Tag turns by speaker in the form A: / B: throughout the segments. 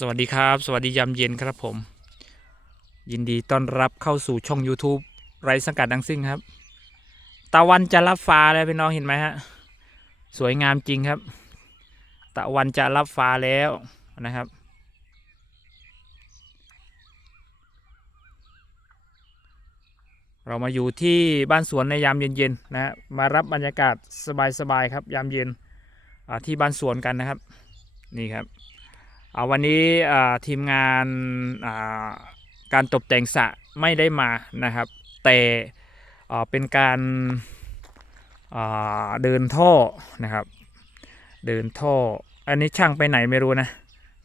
A: สวัสดีครับ สวัสดียามเย็นครับผม ยินดีต้อนรับเข้าสู่ช่อง YouTube ไรสังกัดดังซิ่งครับ ตะวันจะรับฟ้าแล้วพี่น้องเห็นไหมฮะ สวยงามจริงครับ ตะวันจะรับฟ้าแล้วนะครับ เรามาอยู่ที่บ้านสวนในยามเย็นๆนะฮะมารับบรรยากาศสบายๆครับ ยามเย็นที่บ้านสวนกันนะครับ นี่ครับ อ่าวันนี้ทีมงานการตกแต่งสระไม่ได้มานะครับ แต่เป็นการเดินท่อนะครับ เดินท่อ อันนี้ช่างไปไหนไม่รู้นะ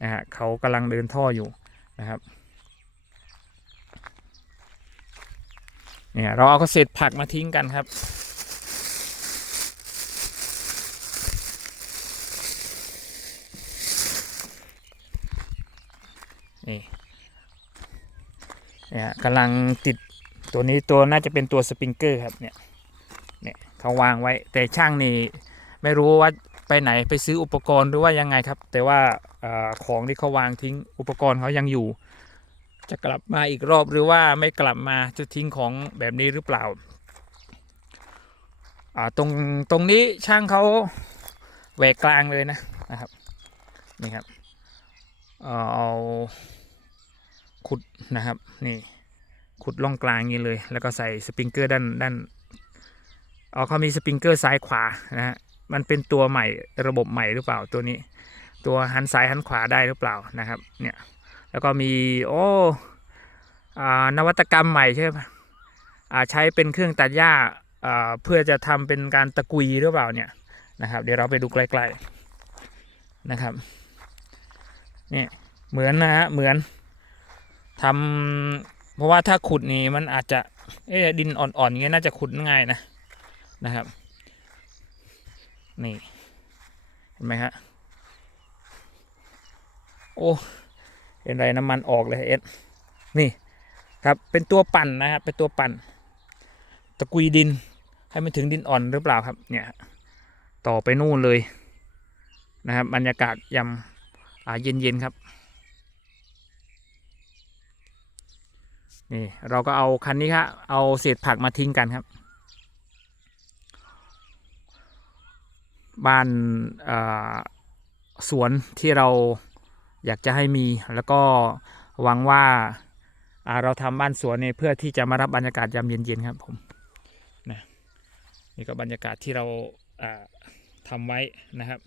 A: นะฮะเขากำลังเดินท่ออยู่นะครับเนี่ยเราเอาเศษผักมาทิ้งกันครับ นี่เนี่ยกำลังติดตัวนี้ตัวน่าจะเป็นตัวสปริงเกอร์ครับเนี่ยเนี่ยเขาวางไว้แต่ช่างนี่ไม่รู้ว่าไปไหนไปซื้ออุปกรณ์หรือว่ายังไงครับ แต่ว่าอของที่เขาวางทิ้งอุปกรณ์เขายังอยู่ จะกลับมาอีกรอบหรือว่าไม่กลับมาจะทิ้งของแบบนี้หรือเปล่าตรงตรงนี้ช่างเขาแหวกกลางเลยนะนะครับนี่ครับ เอาขุดนะครับนี่ขุดล่องกลางนี้เลย แล้วก็ใส่สปริงเกอร์ด้านด้านเอาเขามีสปริงเกอร์ซ้ายขวานะฮะมันเป็นตัวใหม่ระบบใหม่หรือเปล่าตัวนี้ ตัวหันซ้ายหันขวาได้หรือเปล่านะครับเนี่ยแล้วก็มีโอ้อานวัตกรรมใหม่ใช่ไหมอ่าใช้เป็นเครื่องตัดหญ้าอ่าเพื่อจะทำเป็นการตะกุยหรือเปล่าเนี่ยนะครับ เดี๋ยวเราไปดูใกล้ๆนะครับ เนี่ยเหมือนนะฮะเหมือนทำเพราะว่าถ้าขุดนี่มันอาจจะเอ๊ดินอ่อนๆอย่างเงี้ยน่าจะขุดง่ายนะนะครับ นี่เห็นไหมฮะโอ้เห็นไรน้ำมันออกเลยเอสนี่ครับเป็นตัวปั่นนะครับเป็นตัวปั่น ตะกุยดินให้มันถึงดินอ่อนหรือเปล่าครับ เนี่ย ต่อไปนู่นเลยนะครับบรรยากาศยำ อ่าเย็นๆครับ นี่เราก็เอาคันนี้ครับเอาเศษผักมาทิ้งกันครับ บ้านาสวนที่เราอยากจะให้มีแล้วก็หวังว่าาเราทำบ้านสวนเนี่ยเพื่อที่จะมารับบรรยากาศยามเย็นๆครับผมนะนี่ก็บรรยากาศที่เราาทำไว้นะครับ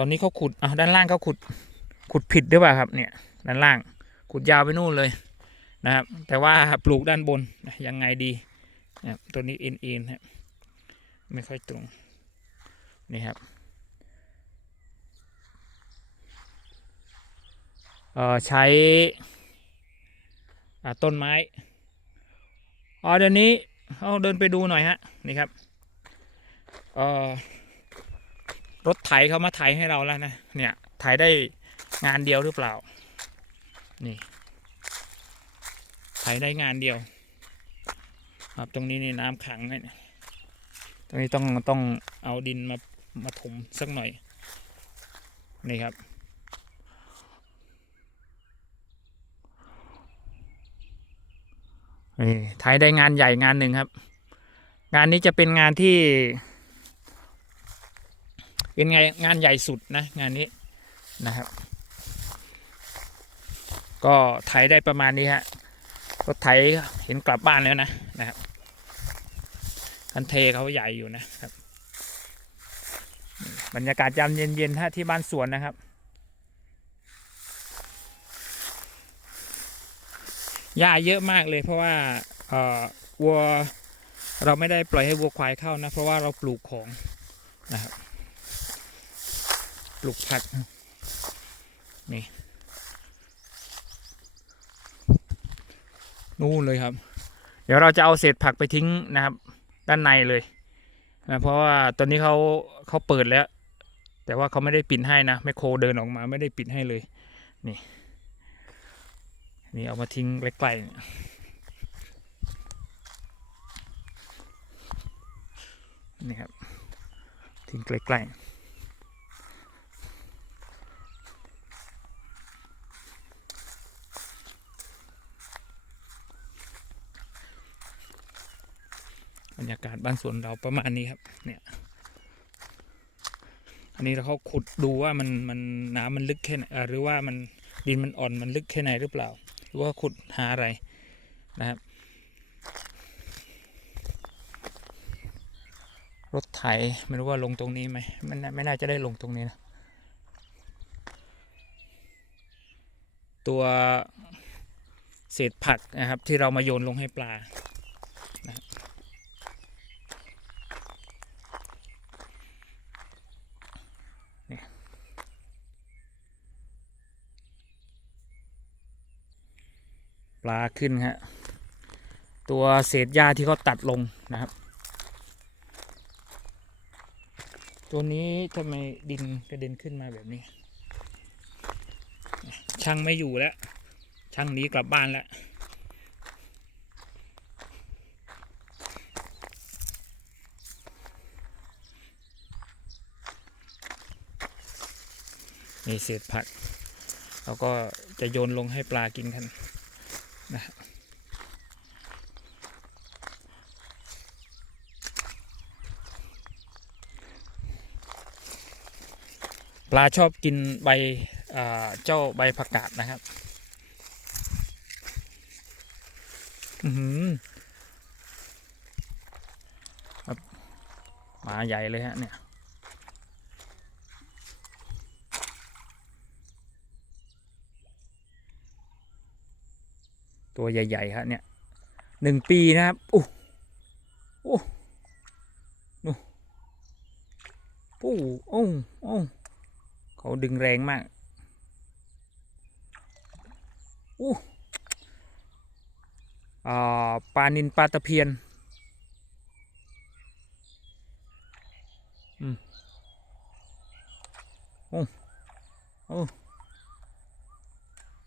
A: ตอนนี้เขาขุดอะด้านล่างเขาขุด ขุดผิดหรือเปล่าครับเนี่ยด้านล่างขุดยาวไปนู่นเลยนะครับ แต่ว่าปลูกด้านบนยังไงดีนะตัวนี้เอ็นเอ็นครับไม่ค่อยตรงนี่ครับเอ่อใช้อ่าต้นไม้อ๋อเดี๋ยวนี้เอาเดินไปดูหน่อยฮะนี่ครับเอ่อ รถไถเขามาไถให้เราแล้วนะ เนี่ยไถได้งานเดียวหรือเปล่า นี่ไถได้งานเดียว ครับตรงนี้นี่น้ำขังเนี่ยตรงนี้ต้องต้องเอาดินมามาถมสักหน่อย นี่ครับนี่ไถได้งานใหญ่งานหนึ่งครับ งานนี้จะเป็นงานที่ เป็นไงงานใหญ่สุดนะงานนี้นะครับ ก็ไถได้ประมาณนี้ฮะรถไถเห็นกลับบ้านแล้วนะนะครับคันเทเขาใหญ่อยู่นะครับ บรรยากาศยามเย็นๆฮะที่บ้านสวนนะครับ หญ้าเยอะมากเลยเพราะว่าวัวเราไม่ได้ปล่อยให้วัวควายเข้านะ เพราะว่าเราปลูกของนะครับ ปลูกผัก นี่ นู่นเลยครับ เดี๋ยวเราจะเอาเศษผักไปทิ้งนะครับ ด้านในเลยนะเพราะว่าตอนนี้เขาเขาเปิดแล้ว แต่ว่าเขาไม่ได้ปิดให้นะแมคโครเดินออกมาไม่ได้ปิดให้เลย นี่ นี่เอามาทิ้งใกล้ๆนี่ยนี่ครับทิ้งใกล้ๆ บรรยากาศบ้านสวนเราประมาณนี้ครับ เนี่ย อันนี้เราเขาขุดดูว่ามันมันน้ำมันลึกแค่ไหนหรือว่ามันดินมันอ่อนมันลึกแค่ไหนหรือเปล่า หรือว่าขุดหาอะไรนะครับ รถไถไม่รู้ว่าลงตรงนี้ไหมมันไม่น่าจะได้ลงตรงนี้นะตัวเศษผักนะครับที่เรามาโยนลงให้ปลานะครับนี่ ปลาขึ้นฮะตัวเศษหญ้าที่เขาตัดลงนะครับ ตัวนี้ทำไมดินกระเด็นขึ้นมาแบบนี้ ช่างไม่อยู่แล้ว ช่างหนี้กลับบ้านแล้วมีเศษผักเราก็จะโยนลงให้ปลากินกันนะฮะ ปลาชอบกินใบเจ้าใบผักกาดนะครับครับมาใหญ่เลยฮะเนี่ย ตัวใหญ่ๆครับเนี่ยหนึ่งปีนะครับโอ้โอ้โอ้โอ้โอ้โอ้ เขาดึงแรงมากอู้อ่าปลานินปลาตะเพียนอืมโอ้โอ้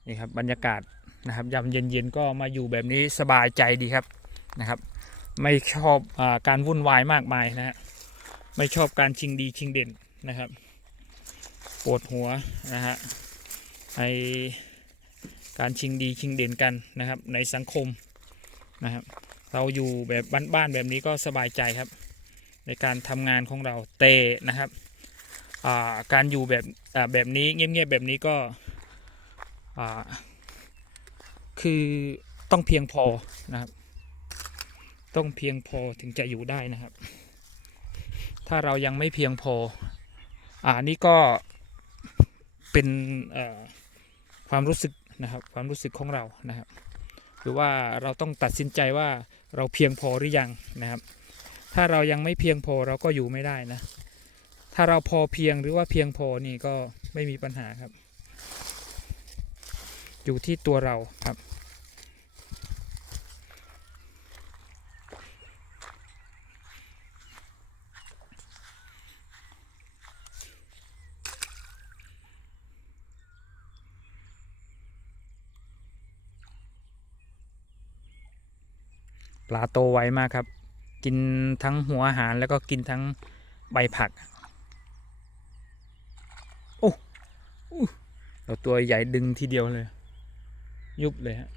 A: นี่ครับบรรยากาศนะครับยามเย็นๆก็มาอยู่แบบนี้สบายใจดีครับนะครับ ไม่ชอบอาการวุ่นวายมากมายนะฮะไม่ชอบการชิงดีชิงเด่นนะครับ ปวดหัวนะฮะไอการชิงดีชิงเด่นกันนะครับ ในสังคมนะครับ เราอยู่แบบบ้านๆแบบนี้ก็สบายใจครับ ในการทำงานของเราเตะนะครับาการอยู่แบบแบบนี้เงียบๆแบบนี้ก็คือต้องเพียงพอนะครับ ต้องเพียงพอถึงจะอยู่ได้นะครับ ถ้าเรายังไม่เพียงพออ่านี่ก็ เป็นความรู้สึกนะครับความรู้สึกของเรานะครับ หรือว่าเราต้องตัดสินใจว่าเราเพียงพอหรือยังนะครับ ถ้าเรายังไม่เพียงพอเราก็อยู่ไม่ได้นะ ถ้าเราพอเพียงหรือว่าเพียงพอนี่ก็ไม่มีปัญหาครับ อยู่ที่ตัวเราครับ ปลาโตไวมากครับ กินทั้งหัวอาหารแล้วก็กินทั้งใบผัก โอ้หูเราตัวใหญ่ดึงทีเดียวเลย ยุบเลยฮะ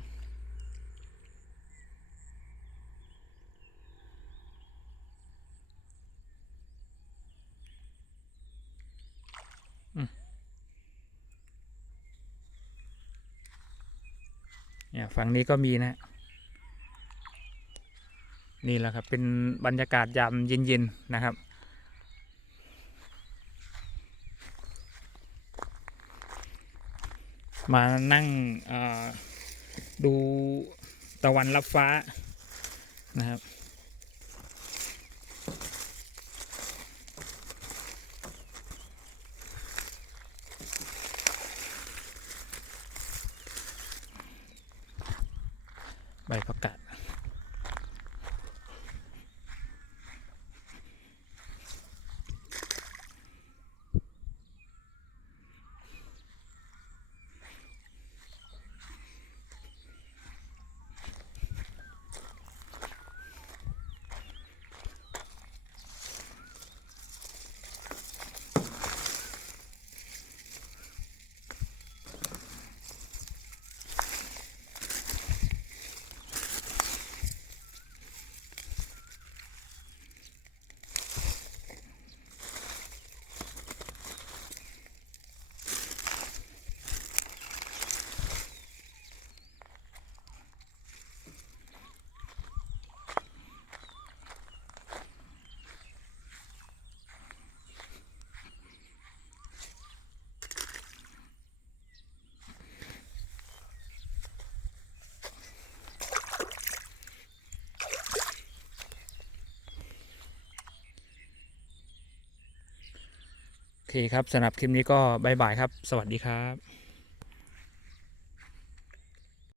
A: เนี่ยฝั่งนี้ก็มีนะฮะ นี่แหละครับเป็นบรรยากาศยามเย็นๆนะครับ มานั่งดูตะวันรับฟ้านะครับใบผักกาด ครับสำหรับคลิปนี้ก็บายบายครับ สวัสดีครับ